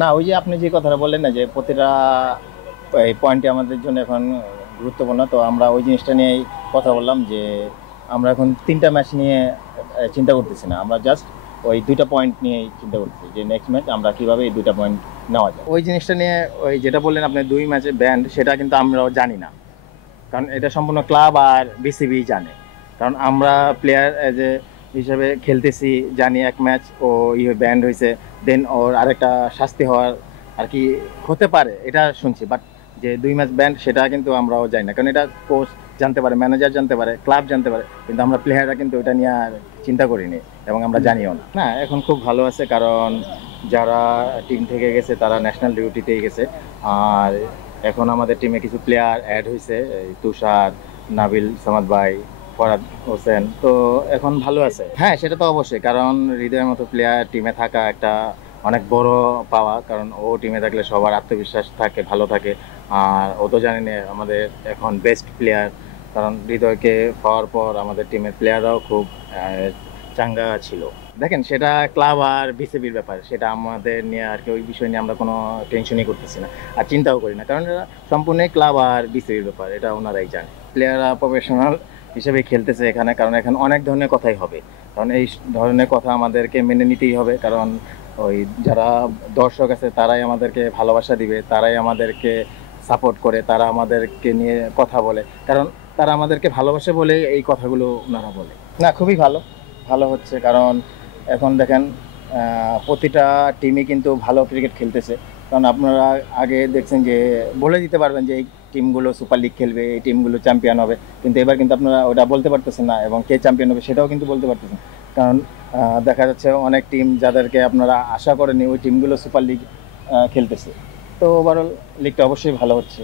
না, ওই যে আপনি যে কথাটা বললেন না যে প্রতিটা এই পয়েন্টই আমাদের জন্য এখন গুরুত্বপূর্ণ। তো আমরা ওই জিনিসটা নিয়েই কথা বললাম যে আমরা এখন ৩টা ম্যাচ নিয়ে চিন্তা করতেছি না। আমরা জাস্ট ওই ২টা পয়েন্ট নিয়েই চিন্তা করতেছি যে নেক্সট ম্যাচ আমরা কিভাবে এই ২টা পয়েন্ট নেওয়া যায়। ওই জিনিসটা নিয়ে ওই যেটা বললেন আপনি ২ ম্যাচে ব্যান্ড, সেটা কিন্তু আমরাও জানি না। কারণ এটা সম্পূর্ণ ক্লাব আর বিসিবি জানে। কারণ আমরা প্লেয়ার এজ এ হিসেবে খেলতেছি, জানি এক ম্যাচ ও ব্যান্ড হয়েছে, দেন ওর আরেকটা শাস্তি হওয়ার আর কি হতে পারে এটা শুনছি। বাট যে ২ ম্যাচ ব্যান্ড সেটা কিন্তু আমরাও জানি না। কারণ এটা কোচ জানতে পারে, ম্যানেজার জানতে পারে, ক্লাব জানতে পারে, কিন্তু আমরা প্লেয়াররা কিন্তু এটা নিয়ে আর চিন্তা করিনি এবং আমরা জানিও না। না, এখন খুব ভালো আছে, কারণ যারা টিম থেকে গেছে তারা ন্যাশনাল ডিউটিতেই গেছে। আর এখন আমাদের টিমে কিছু প্লেয়ার অ্যাড হয়েছে, এই তুষার, নাবিল, সামাদ ভাই, ফরাদ হোসেন। তো এখন ভালো আছে। হ্যাঁ, সেটা তো অবশ্যই, কারণ হৃদয়ের মতো প্লেয়ার টিমে থাকা একটা অনেক বড় পাওয়া। কারণ ও টিমে থাকলে সবার আত্মবিশ্বাস থাকে, ভালো থাকে। আর ও তো জানি না আমাদের এখন বেস্ট প্লেয়ার, কারণ হৃদয়কে পাওয়ার পর আমাদের টিমের প্লেয়াররাও খুব চাঙ্গা ছিল। দেখেন, সেটা ক্লাব আর বিসিবির ব্যাপার, সেটা আমাদের নিয়ে আর কি ওই বিষয় নিয়ে আমরা কোনো টেনশনই করতেছি না আর চিন্তাও করি না। কারণ এটা সম্পূর্ণই ক্লাব আর বিসিবির ব্যাপার, এটা ওনারাই জানে। প্লেয়াররা প্রফেশনাল হিসেবে খেলতেছে এখানে, কারণ এখানে অনেক ধরনের কথাই হবে। কারণ এই ধরনের কথা আমাদেরকে মেনে নিতেই হবে, কারণ ওই যারা দর্শক আছে তারাই আমাদেরকে ভালোবাসা দিবে, তারাই আমাদেরকে সাপোর্ট করে, তারা আমাদেরকে নিয়ে কথা বলে। কারণ তারা আমাদেরকে ভালোবাসে বলে এই কথাগুলো ওনারা বলে। না, খুবই ভালো ভালো হচ্ছে। কারণ এখন দেখেন প্রতিটা টিমই কিন্তু ভালো ক্রিকেট খেলতেছে। কারণ আপনারা আগে দেখছেন যে বলে দিতে পারবেন যে এই টিমগুলো সুপার লিগ খেলবে, এই টিমগুলো চ্যাম্পিয়ন হবে, কিন্তু এবার কিন্তু আপনারা ওটা বলতে পারতেছেন না, এবং কে চ্যাম্পিয়ন হবে সেটাও কিন্তু বলতে পারতেছেন। কারণ দেখা যাচ্ছে অনেক টিম যাদেরকে আপনারা আশা করেনি ওই টিমগুলো সুপার লিগ খেলতেছে। তো ওভারঅল লিগটা অবশ্যই ভালো হচ্ছে।